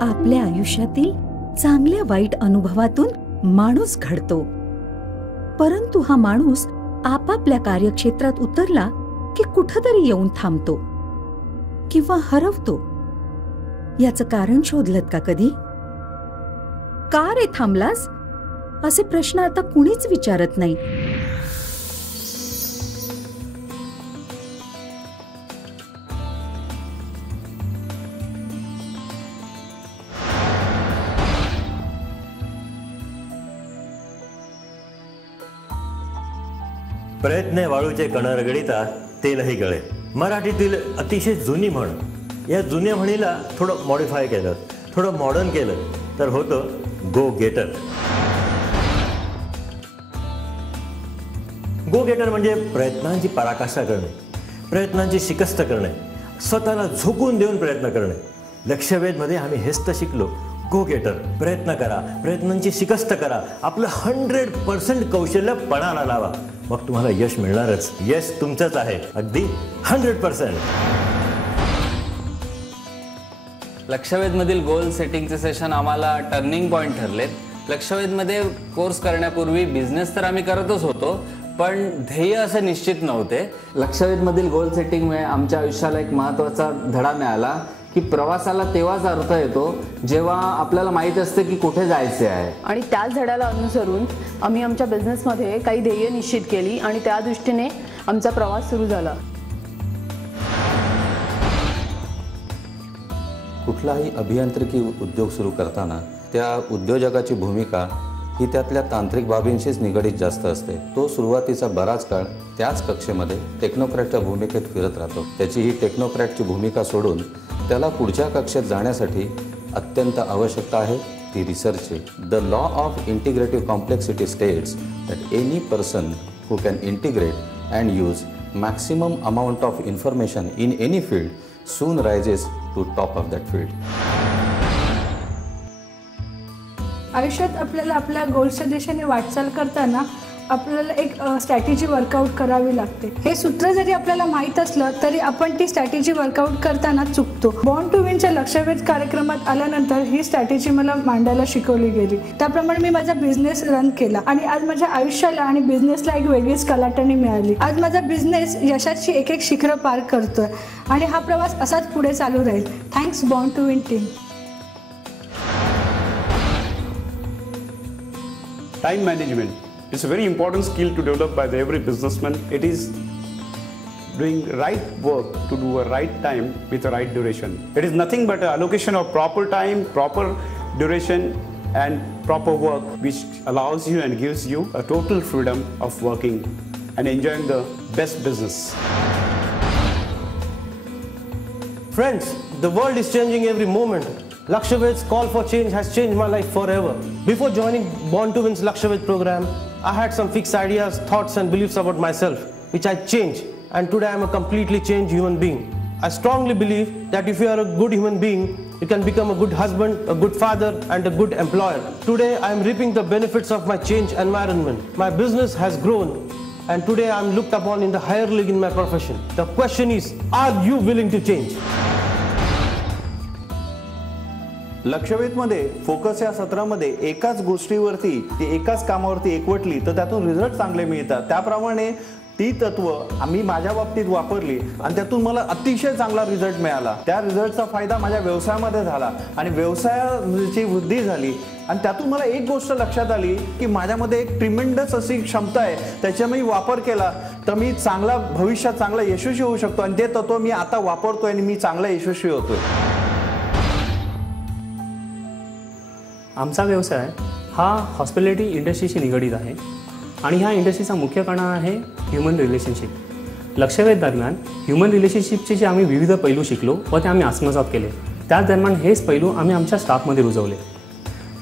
आपल्या आयुष्यातील चांगल्या वाईट अनुभवातून माणूस घडतो, परंतु हा माणूस आपापल्या कार्यक्षेत्रात उतरला की कुठेतरी येऊन थांबतो किंवा हरवतो. याचं कारण शोधलत का कधी? का रे थांबलास असे प्रश्न आता कुणीच विचारत नाही. प्रयत्न वाळूचे कण रगडिता तेलही गळे. मराठीतील अतिशय जुनी म्हण. या जुन्या म्हणीला थोडं मॉडिफाय केलं, थोडं मॉडर्न केलं तर होतं गो गेटर. गो गेटर म्हणजे प्रयत्नांची पराकाष्ठा करणे, प्रयत्नांची शिकस्त करणे, स्वतःला झोकून देऊन प्रयत्न करणे. लक्षवेधमध्ये आम्ही हेच तर शिकलो. गो गेटर, प्रयत्न करा, प्रयत्नांची शिकस्त करा, आपलं 100% कौशल्य पणाला लावा, मग तुम्हाला यश मिळणारच. यश तुमचंच आहे, अगदी 100%. लक्षवेधमधील गोल सेटिंगचे सेशन आम्हाला टर्निंग पॉईंट ठरलेत. लक्षवेधमध्ये कोर्स करण्यापूर्वी बिझनेस तर आम्ही करतच होतो, पण ध्येय असे निश्चित नव्हते. लक्षवेधमधील गोल सेटिंगमुळे आमच्या आयुष्याला एक महत्त्वाचा धडा मिळाला की प्रवासाला तेव्हाच अर्थ येतो जेव्हा आपल्याला माहीत असते की कुठे जायचे आहे. आणि त्याच धड्याला अनुसरून आम्ही आमच्या बिझनेसमध्ये काही ध्येय निश्चित केली आणि त्या दृष्टीने आमचा प्रवास सुरू झाला. कुठलाही अभियांत्रिकी उद्योग सुरू करताना त्या उद्योजकाची भूमिका ही त्यातल्या तांत्रिक बाबींशीच निगडीत जास्त असते. तो सुरुवातीचा बराच काळ त्याच कक्षेमध्ये टेक्नोक्रॅटच्या भूमिकेत फिरत राहतो. त्याची ही टेक्नोक्रॅटची भूमिका सोडून त्याला पुढच्या कक्षेत जाण्यासाठी अत्यंत आवश्यकता आहे ती रिसर्चची. The law of integrative complexity states that any person who can integrate and use maximum amount of information in any field soon rises to top of that field. आयुष्यात आपल्याला आपल्या गोल्सच्या दिशेने वाटचाल करताना आपल्याला एक स्ट्रॅटेजी वर्कआउट करावी लागते. हे सूत्र जरी आपल्याला माहीत असलं तरी आपण ती स्ट्रॅटेजी वर्कआउट करताना चुकतो. बॉर्न टू विनच्या लक्षवेध कार्यक्रमात आल्यानंतर ही स्ट्रॅटेजी मला मांडायला शिकवली गेली. त्याप्रमाणे मी माझा बिझनेस रन केला आणि आज माझ्या आयुष्याला आणि बिझनेसला एक वेगळीच कलाटणी मिळाली. आज माझा बिझनेस यशाची एक एक शिखरं पार करतोय आणि हा प्रवास असाच पुढे चालू राहील. Thanks born to win team. Time management is a very important skill to develop by every businessman. It is doing right work to do a right time with the right duration. It is nothing but an allocation of proper time, proper duration and proper work which allows you and gives you a total freedom of working and enjoying the best business. Friends, the world is changing every moment. Lakshaved's call for change has changed my life forever. Before joining Born to Win's Lakshaved program, I had some fixed ideas, thoughts and beliefs about myself, which I changed, and today I am a completely changed human being. I strongly believe that if you are a good human being, you can become a good husband, a good father and a good employer. Today I am reaping the benefits of my changed environment. My business has grown and today I am looked upon in the higher league in my profession. The question is, are you willing to change? लक्षवेधमध्ये focus या सत्रामध्ये एकाच गोष्टीवरती एकाच कामावरती एकवटली तर त्यातून result चांगले मिळतात. त्याप्रमाणे ती तत्व आम्ही माझ्या बाबतीत वापरली आणि त्यातून मला अतिशय चांगला रिझल्ट मिळाला. त्या रिझल्टचा फायदा माझ्या व्यवसायामध्ये झाला आणि व्यवसायाची वृद्धी झाली आणि त्यातून मला एक गोष्ट लक्षात आली की माझ्यामध्ये एक ट्रिमेंडस अशी क्षमता आहे, त्याचा मी वापर केला तर मी चांगला भविष्यात चांगला यशस्वी होऊ शकतो आणि ते तत्व मी आता वापरतोय आणि मी चांगला यशस्वी होतोय. आमचा व्यवसाय हा हॉस्पिटॅलिटी इंडस्ट्रीशी निगडीत आहे आणि ह्या इंडस्ट्रीचा मुख्य कणा आहे ह्युमन रिलेशनशिप. लक्षवेध दरम्यान ह्युमन रिलेशनशिपचे जे आम्ही विविध पैलू शिकलो व ते आम्ही आत्मसात केले. त्याच दरम्यान हेच पैलू आम्ही आमच्या स्टाफमध्ये रुजवले.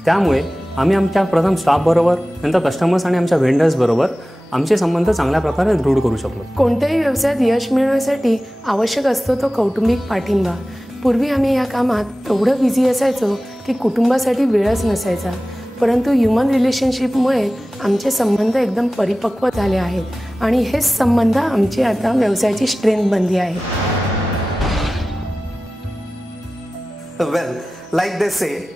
त्यामुळे आम्ही आमच्या प्रथम स्टाफबरोबर, नंतर कस्टमर्स आणि आमच्या व्हेंडर्सबरोबर आमचे संबंध चांगल्या प्रकारे दृढ करू शकलो. कोणत्याही व्यवसायात यश मिळवण्यासाठी आवश्यक असतो तो कौटुंबिक पाठिंबा. पूर्वी आम्ही या कामात एवढं बिझी असायचो की कुटुंबासाठी वेळच नसायचा, परंतु ह्युमन रिलेशनशिपमुळे आमचे संबंध एकदम परिपक्व झाले आहेत आणि हेच संबंध आमची आता व्यवसायाची स्ट्रेंथ बनली आहे. वेल, like they say,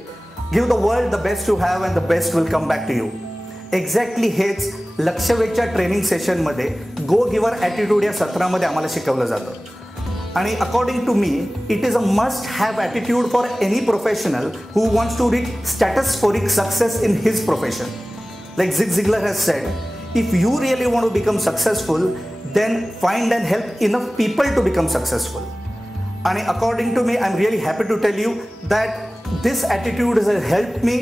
give the world the best you have and the best will come back to you. Exactly हेच लक्षवेधच्या ट्रेनिंग सेशनमध्ये गो गिव्हर ॲटिट्यूड या सत्रामध्ये आम्हाला शिकवलं जातं. आणि according to me it is a must have attitude for any professional who wants to reach stratospheric success in his profession. Like Zig Ziglar has said, if you really want to become successful, then find and help enough people to become successful. And according to me, I'm really happy to tell you that this attitude has helped me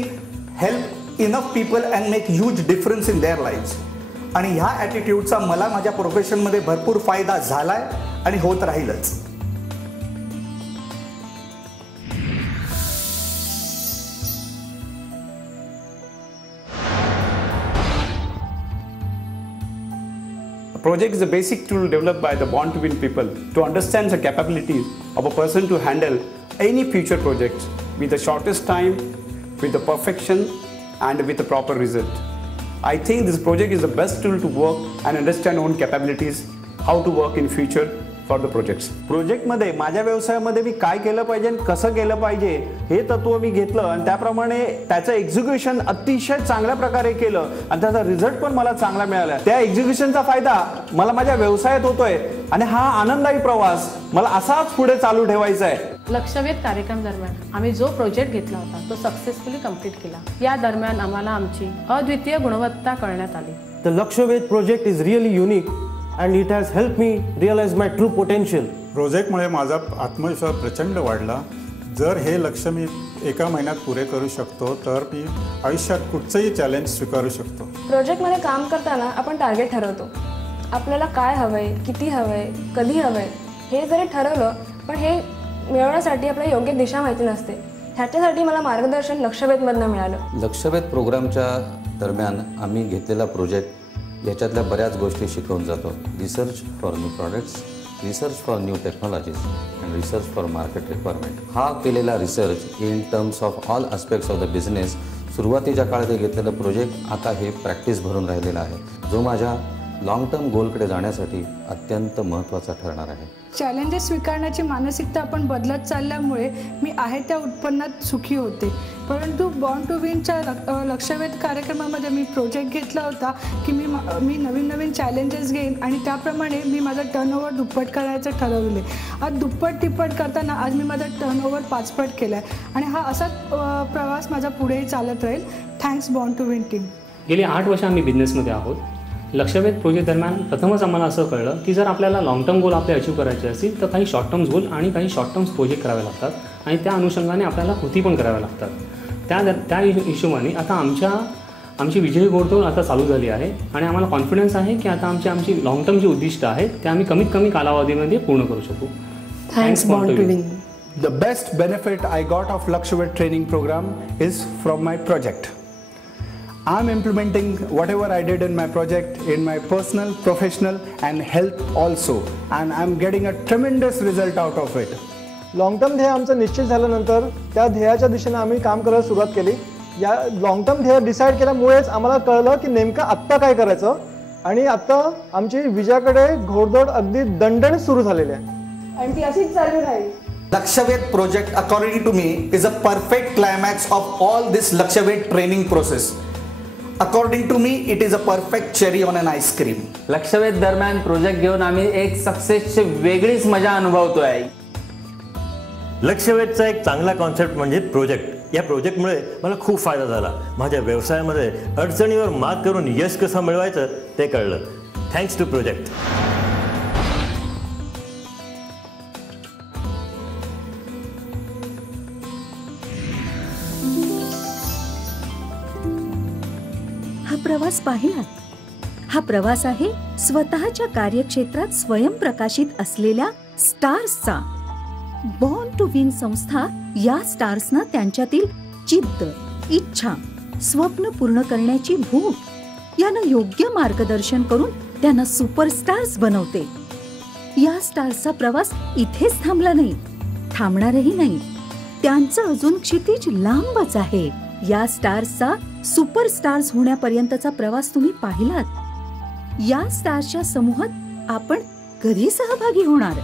help enough people and make huge difference in their lives. आणि ह्या ॲटिट्यूडचा मला माझ्या प्रोफेशनमध्ये भरपूर फायदा झालाय आणि होत राहीलच. Project is a basic tool developed by the Born to Win people to understand the capabilities of a person to handle any future projects with the shortest time, with the perfection and with the proper result. I think this project is the best tool to work and understand own capabilities, how to work in future for the projects. प्रोजेक्टमध्ये माझ्या व्यवसायामध्ये मी काय केलं पाहिजे आणि कसं केलं पाहिजे हे तत्व मी घेतलं आणि त्याप्रमाणे त्याचं एक्झिक्युशन अतिशय चांगल्या प्रकारे केलं आणि त्याचा रिझल्ट पण मला चांगला मिळाला. त्या एक्झिक्युशनचा फायदा मला माझ्या व्यवसायात होतोय आणि हा आनंदायी प्रवास मला असाच पुढे चालू ठेवायचा आहे. लक्षवेध कार्यक्रम दरम्यान आम्ही जो प्रोजेक्ट घेतला होता तो सक्सेसफुली कंप्लीट केला. या दरम्यान आम्हाला आमची अद्वितीय गुणवत्ता कळण्यात आली. The Lakshyaved project is really unique and it has helped me realize my true potential. प्रोजेक्टमुळे माझा आत्मविश्वास प्रचंड वाढला. जर हे लक्ष्य मी एका महिन्यात पुरे करू शकतो तर मी आयुष्यात कुठचंही चॅलेंज स्वीकारू शकतो. प्रोजेक्टमध्ये काम करताना आपण टार्गेट ठरवतो. आपल्याला काय हवंय, किती हवंय, कधी हवंय हे जरी ठरवलं पण हे मिळवण्यासाठी आपल्याला योग्य दिशा माहिती नसते. ह्याच्यासाठी मला मार्गदर्शन लक्षवेधमधनं मिळालं. लक्षवेध प्रोग्रामच्या दरम्यान आम्ही घेतलेला प्रोजेक्ट याच्यातल्या बऱ्याच गोष्टी शिकवून जातो. Research for new products, research for new technologies and research for market requirement. हा केलेला research in terms of all aspects of the business सुरुवातीच्या काळात घेतलेलं प्रोजेक्ट आता हे प्रॅक्टिस भरून राहिलेला आहे, जो माझ्या लॉंग टर्म गोलकडे जाण्यासाठी अत्यंत महत्त्वाचा ठरणार आहे. चॅलेंजेस स्वीकारण्याची मानसिकता आपण बदलत चालल्यामुळे मी आहे त्या उत्पन्नात सुखी होते. परंतु बॉर्न टू विनच्या लक्षवेध कार्यक्रमामध्ये मी प्रोजेक्ट घेतला होता की मी नवीन नवीन चॅलेंजेस घेईन आणि त्याप्रमाणे मी माझं टर्नओव्हर दुप्पट करायचं ठरवले. आज दुप्पट तिप्पट करताना आज मी माझा टर्नओव्हर 5 पट केला आहे आणि हा असाच प्रवास माझा पुढेही चालत राहील. Thanks born to win team. गेली 8 वर्ष आम्ही बिझनेसमध्ये आहोत. लक्षवेध प्रोजेक्ट दरम्यान प्रथमच आम्हाला असं कळलं की जर आपल्याला लॉंग टर्म गोल आपले अचीव करायचे असतील तर काही शॉर्ट टर्म्स गोल आणि काही शॉर्ट टर्म्स प्रोजेक्ट करावे लागतात आणि त्या अनुषंगाने आपल्याला कृती पण कराव्या लागतात. त्या हिशोबाने आता आमची विजयी घोडदौड आता चालू झाली आहे आणि आम्हाला कॉन्फिडन्स आहे की आता आमची लॉंग टर्म जी उद्दिष्ट आहेत ते आम्ही कमीत कमी कालावधीमध्ये पूर्ण करू शकू. Thanks born to win. The best benefit I got of Lakshyaved training program is from my project. I'm implementing whatever I did in my project in my personal, professional and health also, and I'm getting a tremendous result out of it. Long term ध्येय आमचं निश्चित झाल्यानंतर त्या ध्येयाच्या दिशेने आम्ही काम करायला सुरुवात केली. या लॉंग टर्म ध्येय डिसाईड केल्यामुळेच आम्हाला कळलं की नेमकं आत्ता काय करायचं आणि आता आमची विजयाकडे घोडदौड अगदी दणदणीत सुरू झालेली आहे आणि ती अशीच चालू राहील. Lakshyaved project according to me is a perfect climax of all this Lakshyaved training process. According to me, it is a perfect cherry on an ice cream. लक्षवेध दरम्यान प्रोजेक्ट घेऊन आम्ही एक सक्सेसची वेगळीच मजा अनुभवतोय. लक्षवेधचा एक चांगला कॉन्सेप्ट म्हणजे प्रोजेक्ट. या प्रोजेक्टमुळे मला खूप फायदा झाला. माझ्या व्यवसायामध्ये अडचणीवर मात करून यश कसं मिळवायचं ते कळलं. Thanks to project. प्रवास पाहिलात. हा प्रवास आहे स्वतःच्या कार्यक्षेत्रात स्वयंप्रकाशित असलेल्या स्टार्सचा. बॉर्न टू विन संस्था या स्टार्सना त्यांच्यातील जिद्द, इच्छा, स्वप्न पूर्ण करण्याची भूक यानं योग्य मार्गदर्शन करून त्यांना सुपरस्टार्स बनवते. या स्टार्सचा प्रवास इथेच थांबला नाही, थांबणारही नाही. त्यांचं अजून क्षितिज लांबच आहे. या स्टार्सचा सुपरस्टार्स होण्यापर्यंतचा प्रवास तुम्ही पाहिलात. या स्टार्सच्या समूहात आपण कधी सहभागी होणार?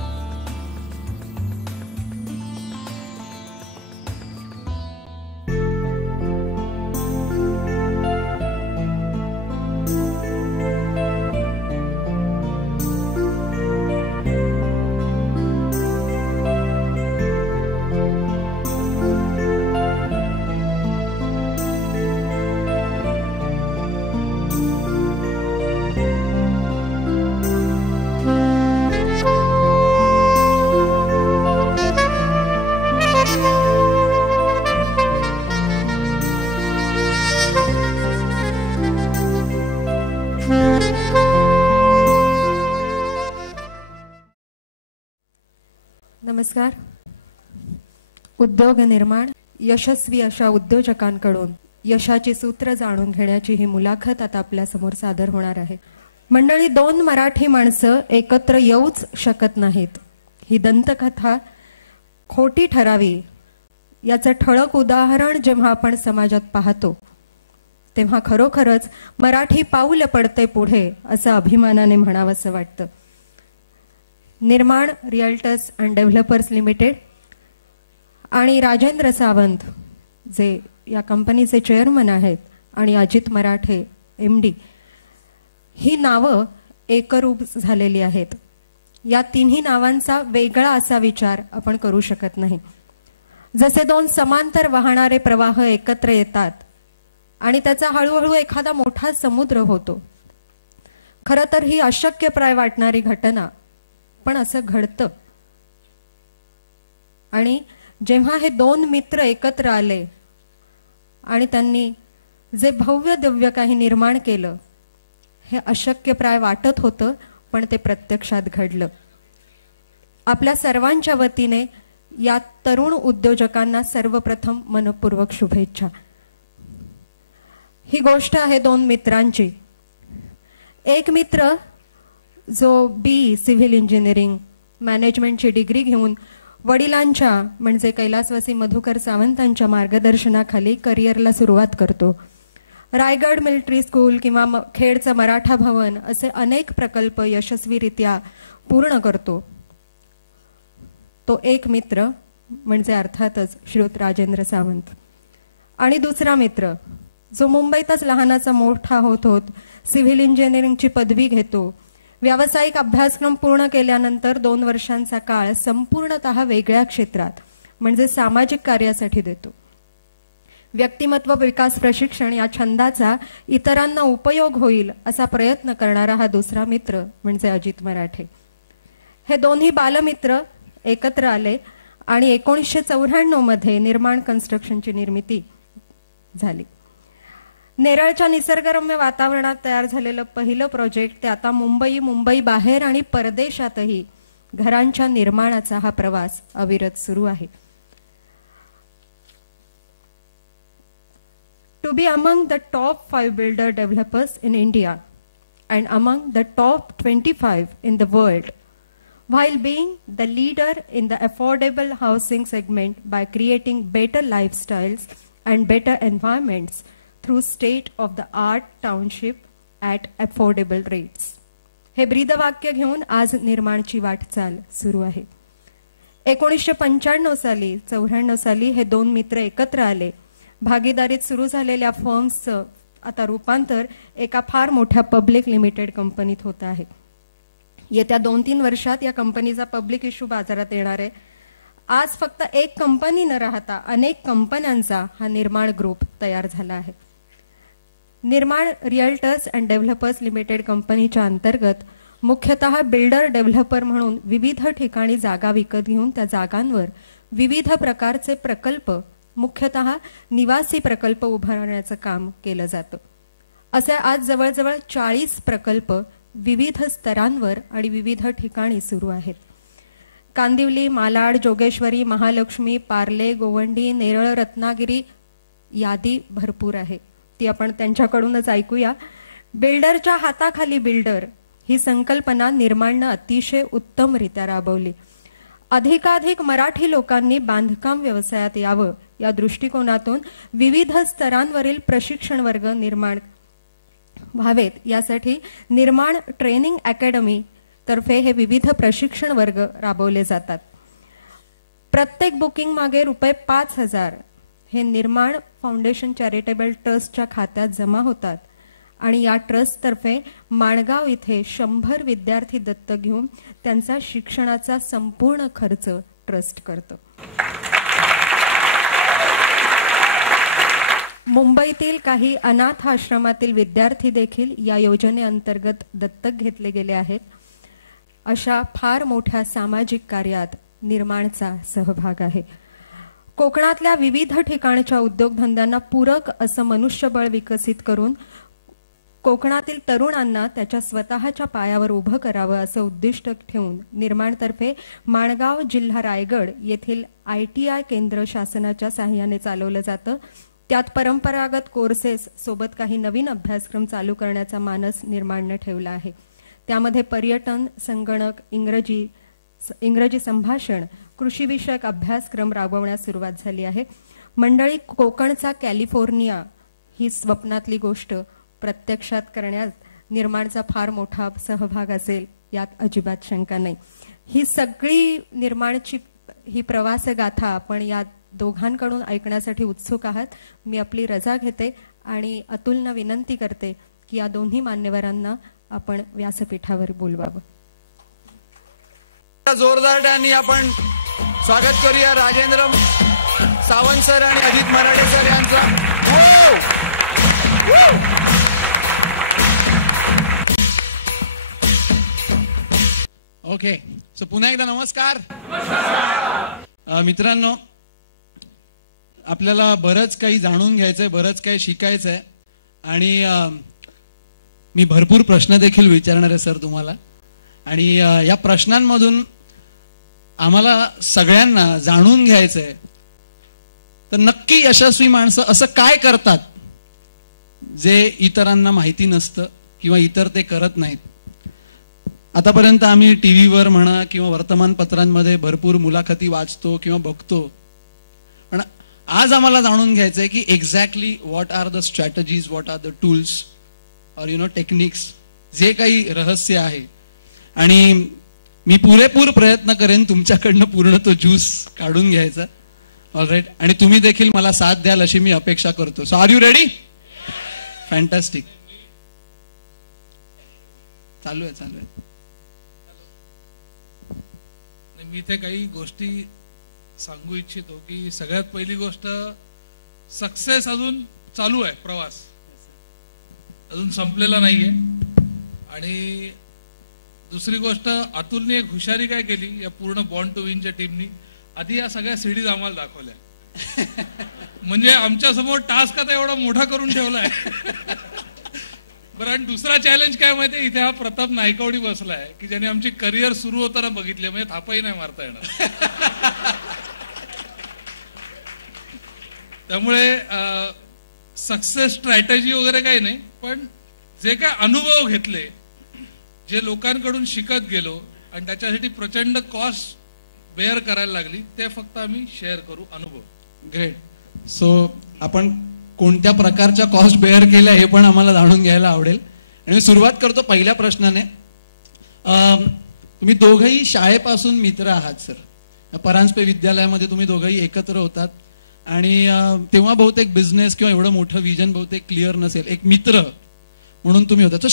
नमस्कार. उद्योग निर्माण यशस्वी अशा उद्योजकांकडून यशाची सूत्र जाणून घेण्याची ही मुलाखत आता आपल्या समोर सादर होणार आहे. मंडळी, 2 मराठी माणसं एकत्र येऊच शकत नाहीत. ही दंतकथा खोटी ठरावी याचं ठळक उदाहरण जेव्हा आपण समाजात पाहतो तेव्हा खरोखरच मराठी पाऊल पडते पुढे असं अभिमानाने म्हणावंसं वाटतं. निर्माण रिअल्टर्स अँड डेव्हलपर्स लिमिटेड आणि राजेंद्र सावंत जे या कंपनीचे चेअरमन आहेत आणि अजित मराठे MD, ही नावं एकरूप झालेली आहेत. या तिन्ही नावांचा वेगळा असा विचार आपण करू शकत नाही. जसे 2 समांतर वाहणारे प्रवाह एकत्र येतात आणि त्याचा हळूहळू एखादा मोठा समुद्र होतो. खरं तर ही अशक्यप्राय वाटणारी घटना, पण असं घडतं. आणि जेव्हा हे 2 मित्र एकत्र आले आणि त्यांनी जे भव्य दिव्य काही निर्माण केलं, हे अशक्यप्राय वाटत होतं, पण ते प्रत्यक्षात घडलं. आपल्या सर्वांच्या वतीने या तरुण उद्योजकांना सर्वप्रथम मनपूर्वक शुभेच्छा. ही गोष्ट आहे 2 मित्रांची. एक मित्र जो BE सिव्हिल इंजिनिअरिंग मॅनेजमेंटची डिग्री घेऊन वडिलांच्या म्हणजे कैलासवासी मधुकर सावंतांच्या मार्गदर्शनाखाली करिअरला सुरुवात करतो. रायगड मिलिटरी स्कूल किंवा खेडचं मराठा भवन असे अनेक प्रकल्प यशस्वीरित्या पूर्ण करतो. तो एक मित्र म्हणजे अर्थातच श्रीयुत राजेंद्र सावंत. आणि दुसरा मित्र जो मुंबईतच लहानाचा मोठा होत होत सिव्हिल इंजिनिअरिंगची पदवी घेतो, व्यावसायिक अभ्यासक्रम पूर्ण केल्यानंतर 2 वर्षांचा काळ संपूर्णतः वेगळ्या क्षेत्रात म्हणजे सामाजिक कार्यासाठी देतो. व्यक्तिमत्व विकास प्रशिक्षण या छंदाचा इतरांना उपयोग होईल असा प्रयत्न करणारा हा दुसरा मित्र म्हणजे अजित मराठे. हे दोन्ही बालमित्र एकत्र आले आणि 1994 मध्ये निर्माण कन्स्ट्रक्शनची निर्मिती झाली. नेरळच्या निसर्गरम्य वातावरणात तयार झालेलं पहिलं प्रोजेक्ट ते आता मुंबई बाहेर आणि परदेशातही घरांच्या निर्माणाचा हा प्रवास अविरत सुरू आहे. To be among the top 5 builder developers in India and among the top 25 in the world, while being the leader in the affordable housing segment by creating better lifestyles and better environments through state-of-the-art township at affordable rates. हे ब्रीदवाक्य घेऊन आज निर्माणची वाटचाल सुरू आहे. 1995 साली 94 साली हे 2 मित्र एकत्र आले. भागीदारीत सुरू झालेल्या फर्म्सचं आता रूपांतर एका फार मोठ्या पब्लिक लिमिटेड कंपनीत होत आहे. येत्या 2-3 वर्षात या कंपनीचा पब्लिक इश्यू बाजारात येणार आहे. आज फक्त एक कंपनी न राहता अनेक कंपन्यांचा हा निर्माण ग्रुप तयार झाला आहे. निर्माण रिअल्टर्स अँड डेव्हलपर्स लिमिटेड कंपनीच्या अंतर्गत मुख्यतः बिल्डर डेव्हलपर म्हणून विविध ठिकाणी जागा विकत घेऊन त्या जागांवर विविध प्रकारचे प्रकल्प, मुख्यतः निवासी प्रकल्प उभारण्याचं काम केलं जातं. असे आज जवळजवळ 40 प्रकल्प विविध स्तरांवर आणि विविध ठिकाणी सुरू आहेत. कांदिवली, मालाड, जोगेश्वरी, महालक्ष्मी, पार्ले, गोवंडी, नेरळ, रत्नागिरी, यादी भरपूर आहे. ती आपण त्यांच्याकडूनच ऐकूया. बिल्डरच्या हाताखाली बिल्डर ही संकल्पना निर्माणनं अतिशय उत्तमरित्या राबवली. अधिकाधिक मराठी लोकांनी बांधकाम व्यवसायात यावं या दृष्टिकोनातून विविध स्तरांवरील प्रशिक्षण वर्ग निर्माण व्हावेत यासाठी निर्माण ट्रेनिंग अकॅडमी तर्फे हे विविध प्रशिक्षण वर्ग राबवले जातात. प्रत्येक बुकिंग मागे ₹5,000 हे निर्माण फाउंडेशन चॅरिटेबल ट्रस्टच्या खात्यात जमा होतात आणि या ट्रस्ट तर्फे माणगाव इथे 100 विद्यार्थी दत्तक घेऊन त्यांचा शिक्षणाचा संपूर्ण खर्च ट्रस्ट करतं. मुंबईतील काही अनाथ आश्रमातील विद्यार्थी देखील या योजनेअंतर्गत दत्तक घेतले गेले आहेत. अशा फार मोठ्या सामाजिक कार्यात निर्माणचा सहभाग आहे. कोकणातल्या विविध ठिकाणच्या उद्योगधंद्यांना पूरक असं मनुष्यबळ विकसित करून कोकणातील तरुणांना त्याच्या स्वतःच्या पायावर उभं करावं असं उद्दिष्ट ठेवून निर्माणतर्फे माणगाव, जिल्हा रायगड येथील ITI केंद्र शासनाच्या साहाय्याने चालवलं जातं. त्यात परंपरागत कोर्सेस सोबत काही नवीन अभ्यासक्रम चालू करण्याचा मानस निर्माणने ठेवला आहे. त्यामध्ये पर्यटन, संगणक, इंग्रजी संभाषण, कृषीविषयक अभ्यासक्रम राबवण्यास सुरुवात झाली आहे. मंडळी, कोकणचा कॅलिफोर्निया ही स्वप्नातली गोष्ट प्रत्यक्षात करण्यात निर्माणचा फार मोठा सहभाग असेल यात अजिबात शंका नाही. ही सगळी निर्माणची ही प्रवास गाथा आपण या दोघांकडून ऐकण्यासाठी उत्सुक आहात. मी आपली रजा घेते आणि अतुलना विनंती करते की या दोन्ही मान्यवरांना आपण व्यासपीठावर बोलवावं. जोरदार आपण स्वागत करूया राजेंद्र सावंत सर आणि अजित मराठे सर यांचं. ओके, सो पुन्हा एकदा नमस्कार. मित्रांनो, आपल्याला बरंच काही जाणून घ्यायचंय, बरंच काही शिकायचंय आणि मी भरपूर प्रश्न देखील विचारणार आहे सर तुम्हाला. आणि या प्रश्नांमधून आम्हाला सगळ्यांना जाणून घ्यायचंय तर नक्की यशस्वी माणसं असं काय करतात जे इतरांना माहिती नसतं किंवा इतर ते करत नाहीत. आतापर्यंत आम्ही टीव्हीवर म्हणा किंवा वर्तमानपत्रांमध्ये भरपूर मुलाखती वाचतो किंवा बघतो, पण आज आम्हाला जाणून घ्यायचंय की exactly what are the strategies, what are the tools और टेक्निक्स, जे काही रहस्य आहे. आणि मी पुरेपूर प्रयत्न करेन तुमच्याकडनं पूर्ण तो ज्यूस काढून घ्यायचा. ऑलराईट, आणि तुम्ही देखील मला साथ द्याल अशी मी अपेक्षा करतो. So are you ready? Fantastic. चालू आहे. मी इथे काही गोष्टी सांगू इच्छितो की सगळ्यात पहिली गोष्ट, सक्सेस अजून चालू आहे, प्रवास अजून संपलेला नाहीये. आणि दुसरी गोष्ट, अतुलने एक हुशारी काय केली या पूर्ण बॉर्न टू विनच्या टीमनी, आधी या सगळ्या सीडीज आम्हाला दाखवल्या. म्हणजे आमच्या समोर टास्क आता एवढा मोठा करून ठेवलाय. बरं, आणि दुसरा चॅलेंज काय माहितीये, इथे हा प्रताप नायकवडी बसलाय की ज्याने आमची करिअर सुरू होताना बघितले, म्हणजे थापाही नाही मारता येणार. त्यामुळे सक्सेस स्ट्रॅटेजी वगैरे काही नाही, पण जे काय अनुभव घेतले, जे लोकांकडून शिकत गेलो आणि त्याच्यासाठी प्रचंड कॉस्ट बेअर करायला लागली, ते फक्त आम्ही शेअर करू अनुभव. ग्रेट. सो आपण कोणत्या प्रकारच्या कॉस्ट बेअर केल्या हे पण आम्हाला जाणून घ्यायला आवडेल. आणि सुरुवात करतो पहिल्या प्रश्नाने. तुम्ही दोघंही शाळेपासून मित्र आहात सर. परांजपे विद्यालयामध्ये तुम्ही दोघंही एकत्र होतात आणि तेव्हा बहुतेक बिझनेस किंवा एवढं मोठं विजन बहुतेक क्लिअर नसेल, एक मित्र म्हणून तुम्ही होता. तर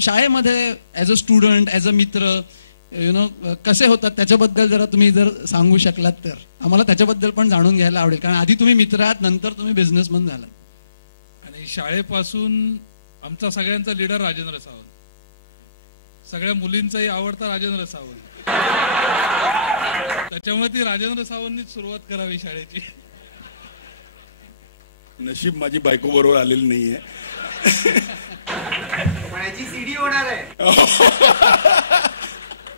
शाळेमध्ये as a student, as a मित्र, कसे होतात त्याच्याबद्दल जरा तुम्ही जर सांगू शकलात तर आम्हाला त्याच्याबद्दल पण जाणून घ्यायला आवडेल. कारण आधी तुम्ही मित्र आहात, नंतर तुम्ही बिझनेसमन झालात. आणि शाळेपासून आमचा सगळ्यांचा लीडर राजेंद्र सावंत, सगळ्या मुलींचाही आवडता राजेंद्र सावंत. त्याच्यामुळे ती राजेंद्र सावंतनीच सुरुवात करावी शाळेची. नशीब माझी बायको बरोबर आलेली नाहीये. सीडी होणार आहे,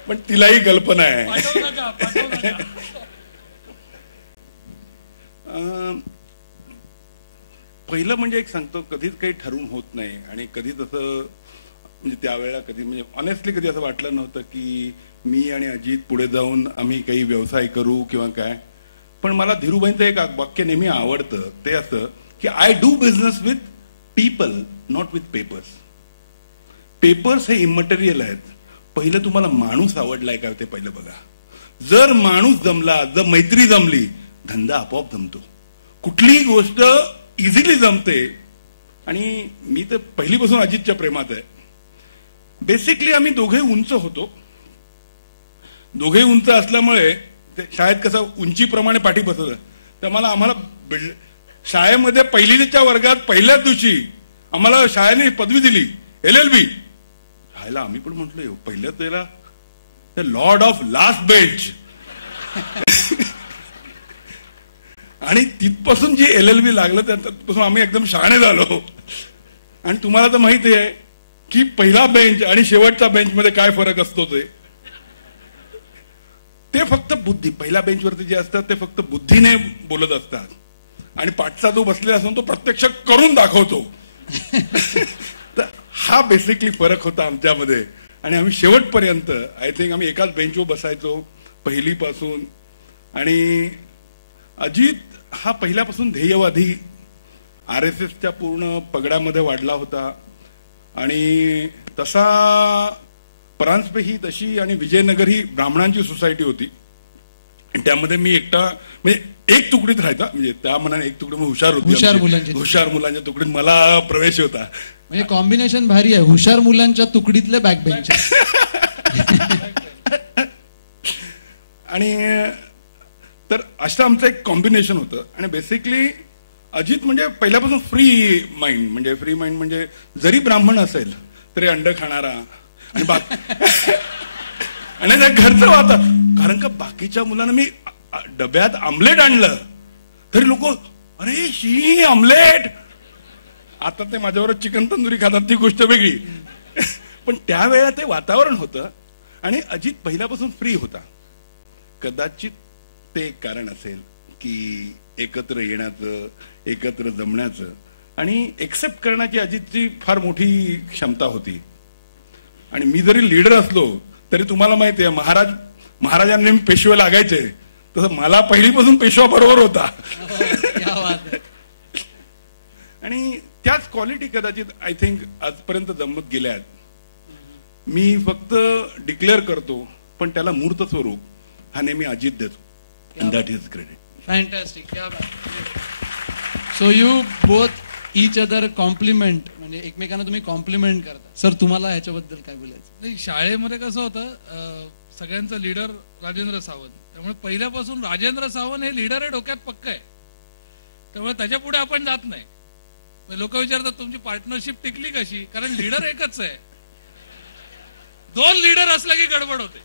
पण तिलाही कल्पना आहे. पहिलं म्हणजे एक सांगतो, कधीच काही ठरवून होत नाही आणि कधीच असं म्हणजे त्यावेळेला कधी म्हणजे ऑनेस्टली कधी असं वाटलं नव्हतं की मी आणि अजित पुढे जाऊन आम्ही काही व्यवसाय करू किंवा काय. पण मला धीरूभाईंचं एक वाक्य नेहमी आवडतं, ते असं की I do business with people, not with papers. Papers हे इमटेरियल आहेत, पहिलं तुम्हाला माणूस आवडलाय का ते पहिलं बघा. जर माणूस जमला, जर मैत्री जमली, धंदा आपोआप जमतो. कुठलीही गोष्ट इझिली जमते. आणि मी तर पहिलीपासून अजितच्या प्रेमात आहे. बेसिकली आम्ही दोघे उंच होतो. दोघे उंच असल्यामुळे शाळेत कसं उंचीप्रमाणे पाठी बसत, तर आम्हाला शाळेमध्ये पहिलीच्या वर्गात पहिल्याच दिवशी आम्हाला शाळेने पदवी दिली LLB. राहायला आम्ही पण म्हटलं पहिल्याच वेळेला लॉर्ड ऑफ लास्ट बेंच. आणि तिथपासून जी LLB लागलं त्यापासून आम्ही एकदम शहाणे झालो. आणि तुम्हाला तर माहिती आहे की पहिला बेंच आणि शेवटचा बेंच मध्ये काय फरक असतो ते फक्त बुद्धी. पहिल्या बेंचवरती जे असतात ते फक्त बुद्धीने बोलत असतात आणि पाठचा जो बसलेला असतो तो प्रत्यक्ष करून दाखवतो. तर हा बेसिकली फरक होता आमच्यामध्ये. आणि आम्ही शेवटपर्यंत आय थिंक आम्ही एकाच बेंचवर बसायचो पहिलीपासून. आणि अजित हा पहिल्यापासून ध्येयवादी, RSSच्या पूर्ण पगड्यामध्ये वाढला होता. आणि तसा परांजपे ही तशी आणि विजयनगर ही ब्राह्मणांची सोसायटी होती. आणि त्यामध्ये मी एकटा म्हणजे एक तुकडीत राहायचा. म्हणजे त्या मनाने एक तुकडी हुशार होती, हुशार मुलांच्या तुकडीत मला प्रवेश होता. म्हणजे कॉम्बिनेशन भारी आहे, हुशार मुलांच्या तुकडीतले बॅक बेंच. आणि तर असं आमचं एक कॉम्बिनेशन होतं. आणि बेसिकली अजित म्हणजे पहिल्यापासून फ्री माइंड म्हणजे जरी ब्राह्मण असेल तरी अंड खाणारा आणि आणि घरचं वातावरण. कारण का बाकीच्या मुलांना मी डब्यात आमलेट आणलं तरी लोक अरे शी आमलेट. आता ते माझ्यावर चिकन तंदुरी खातात ती गोष्ट वेगळी. पण त्यावेळेला ते वातावरण होतं. आणि अजित पहिल्यापासून फ्री होता. कदाचित ते एक कारण असेल की एकत्र येण्याचं, एकत्र जमण्याचं आणि एक्सेप्ट करण्याची अजितची फार मोठी क्षमता होती. आणि मी जरी लीडर असलो तरी तुम्हाला माहिती आहे महाराजांनी पेशवे लागायचे तसं मला पहिलीपासून पेशवा बरोबर होता. आणि त्याच क्वालिटी कदाचित आय थिंक आजपर्यंत जमत गेल्या आहेत. मी फक्त डिक्लेअर करतो पण त्याला मूर्त स्वरूप हा नेहमी अजित देतो. And that is great. Fantastic. So you both each other compliment, म्हणजे एकमेकांना तुम्ही कॉम्प्लिमेंट करता. सर तुम्हाला ह्याच्याबद्दल काय बोलायचं? नाही, शाळेमध्ये कसं होतं सगळ्यांचं लीडर राजेंद्र सावंत. त्यामुळे पहिल्यापासून राजेंद्र सावंत हे लीडर आहे डोक्यात पक्क आहे. त्यामुळे त्याच्या पुढे आपण जात नाही. लोक विचारतात तुमची पार्टनरशिप टिकली कशी? कारण लीडर एकच आहे. 2 लीडर असला की गडबड होते.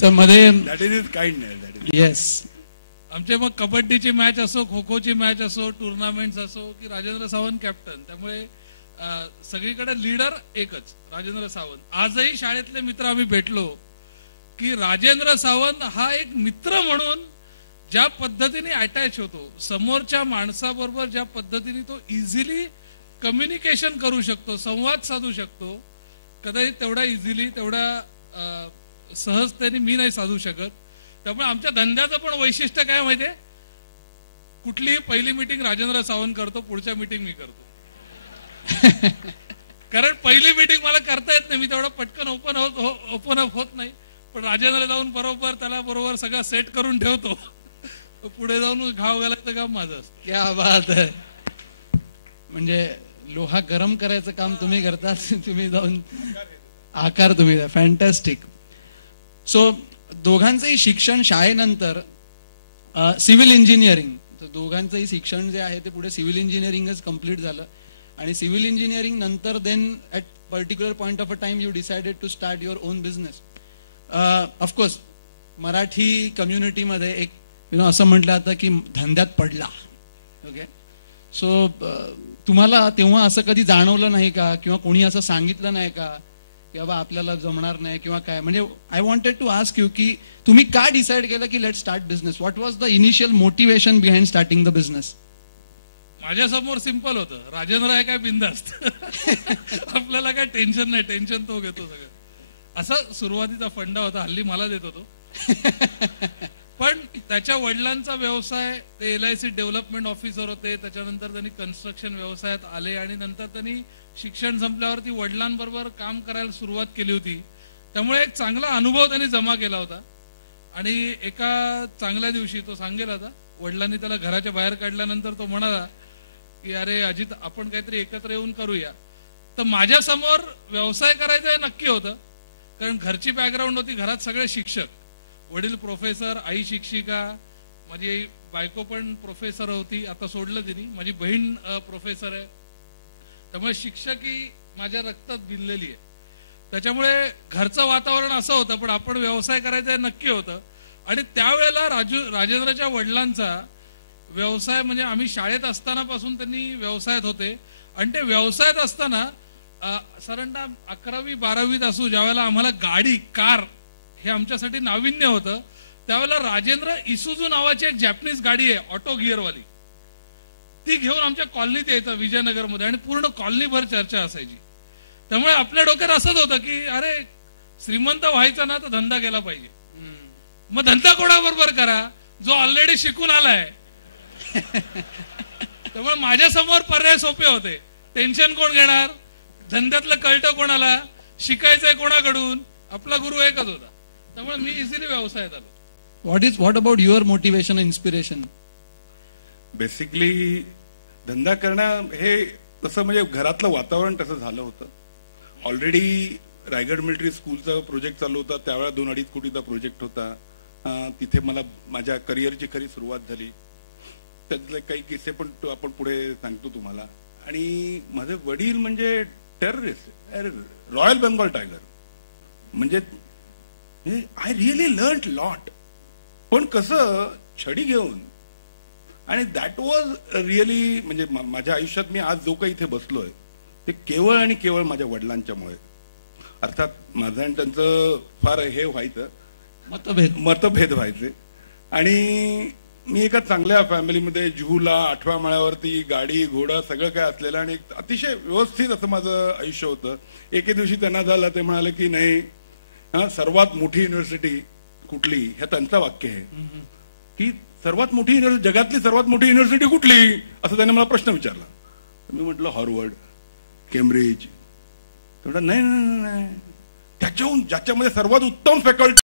सर मध्ये दॅट इज काइंडनेस. येस, आमचे मग कबड्डीची मॅच असो, खो खोची मॅच असो, टुर्नामेंट असो की राजेंद्र सावंत कॅप्टन. त्यामुळे सगळीकडे लीडर एकच राजेंद्र सावंत. आजही शाळेतले मित्र आम्ही भेटलो की राजेंद्र सावंत हा एक मित्र म्हणून ज्या पद्धतीने अटॅच होतो समोरच्या माणसाबरोबर, ज्या पद्धतीने तो इझिली कम्युनिकेशन करू शकतो, संवाद साधू शकतो, कदाचित तेवढा इझिली तेवढा सहजतेने मी नाही साधू शकत. त्यामुळे आमच्या धंद्याचं पण वैशिष्ट्य काय माहितीये, कुठलीही पहिली मीटिंग राजेंद्र सावंत करतो, पुढच्या मीटिंग मी करतो. कारण पहिली मीटिंग मला करता येत नाही, मी तेवढं पटकन ओपन अप होत नाही. पण राजेंद्र जाऊन बरोबर त्याला बरोबर सगळं सेट करून ठेवतो. पुढे जाऊन घाव घालायचं काम माझं असतं. क्या बात आहे. म्हणजे लोहा गरम करायचं काम तुम्ही करता, तुम्ही जाऊन आकार तुम्ही द्या. फॅन्टॅस्टिक. सो दोघांचंही शिक्षण शाळेनंतर सिव्हिल इंजिनिअरिंग, दोघांचंही शिक्षण जे आहे ते पुढे सिव्हिल इंजिनिअरिंगच कम्प्लीट झालं. आणि सिव्हिल इंजिनिअरिंग नंतर then at particular point of a time you decided to start your own business. Of course Marathi कम्युनिटीमध्ये एक असं म्हटलं जातं की धंद्यात पडला. ओके, सो तुम्हाला तेव्हा असं कधी जाणवलं नाही का, किंवा कोणी असं सांगितलं नाही का की बाबा आपल्याला जमणार नाही किंवा काय? म्हणजे I wanted to ask you की तुम्ही का डिसाईड केलं की let start business? What was the initial motivation behind starting the business? माझ्यासमोर सिंपल होतं, राजेंद्र आहे काय बिंदास्त, आपल्याला काय टेन्शन नाही, टेन्शन तो घेतो सगळं. असा सुरुवातीचा फंडा होता. हल्ली मला देत होतो. पण त्याच्या वडिलांचा व्यवसाय, ते LIC डेव्हलपमेंट ऑफिसर होते. त्याच्यानंतर त्यांनी कन्स्ट्रक्शन व्यवसायात आले आणि नंतर त्यांनी शिक्षण संपल्यावरती वडिलांबरोबर काम करायला सुरुवात केली होती. त्यामुळे एक चांगला अनुभव त्यांनी जमा केला होता. आणि एका चांगल्या दिवशी तो सांगेल आता, वडिलांनी त्याला घराच्या बाहेर काढल्यानंतर तो म्हणाला की अरे अजित, आपण काहीतरी एकत्र येऊन करूया. तर माझ्या समोर व्यवसाय करायचा हे नक्की होतं, कारण घरची बॅकग्राऊंड होती. घरात सगळे शिक्षक, वडील प्रोफेसर, आई शिक्षिका, माझी बायको पण प्रोफेसर होती, आता सोडलं तिने. माझी बहीण प्रोफेसर आहे. त्यामुळे शिक्षक ही माझ्या रक्तात भिनलेली आहे. त्याच्यामुळे घरचं वातावरण असं होतं, पण आपण व्यवसाय करायचा हे नक्की होतं. आणि त्यावेळेला राजेंद्रच्या वडिलांचा व्यवसाय म्हणजे आम्ही शाळेत असतानापासून त्यांनी व्यवसायात होते आणि ते व्यवसायात असताना साधारणतः 11वी 12वीत असू ज्यावेळेला आम्हाला गाडी कार हे आमच्यासाठी नाविन्य होतं त्यावेळेला राजेंद्र इसूझू नावाची एक जॅपनीज गाडी आहे ऑटो गिअरवाली, ती घेऊन आमच्या कॉलनीत यायचं विजयनगरमध्ये आणि पूर्ण कॉलनीभर चर्चा असायची. त्यामुळे आपल्या डोक्यात असंच होतं की अरे श्रीमंत व्हायचा ना तर धंदा केला पाहिजे. मग धंदा कोणाबरोबर करा जो ऑलरेडी शिकून आलाय. त्यामुळे माझ्या समोर पर्याय सोपे होते. टेन्शन कोण घेणार, धंद्यातलं कळतं कोणाला, शिकायचंय कोणाकडून, आपला गुरु एकच होता. त्यामुळे मी इझिली व्यवसायात आलो. What about your motivation and inspiration? Basically धंदा करणं हे तसं म्हणजे घरातलं वातावरण तसं झालं होतं. ऑलरेडी रायगड मिलिटरी स्कूलचा प्रोजेक्ट चालू होता, त्यावेळेला 2-2.5 कोटीचा प्रोजेक्ट होता. तिथे मला माझ्या करिअरची खरी सुरुवात झाली. त्यातले काही किस्से पण आपण पुढे सांगतो तुम्हाला. आणि माझे वडील म्हणजे टेररिस्ट, रॉयल बेंगॉल टायगर. म्हणजे आय रिअली लर्न लॉट. पण कसं छडी घेऊन, आणि दॅट वॉज रिअली म्हणजे माझ्या आयुष्यात मी आज जो काही इथे बसलोय ते केवळ आणि केवळ माझ्या वडिलांच्यामुळे. अर्थात माझं आणि त्यांचं फार हे व्हायचं, मतभेद व्हायचे. आणि मी एका चांगल्या फॅमिलीमध्ये जुहूला 8व्या माळ्यावरती गाडी घोडा सगळं काय असलेलं आणि अतिशय व्यवस्थित असं माझं आयुष्य होतं. एके दिवशी त्यांना झालं, ते म्हणाले की नाही, सर्वात मोठी युनिव्हर्सिटी कुठली, हे त्यांचं वाक्य आहे की सर्वात मोठी युनिव्हर्सिटी, जगातली सर्वात मोठी युनिव्हर्सिटी कुठली, असं त्याने मला प्रश्न विचारला. मी म्हटलं हार्वर्ड, केम्ब्रिज. नाही, त्याच्याहून ज्याच्यामध्ये सर्वात उत्तम फॅकल्टी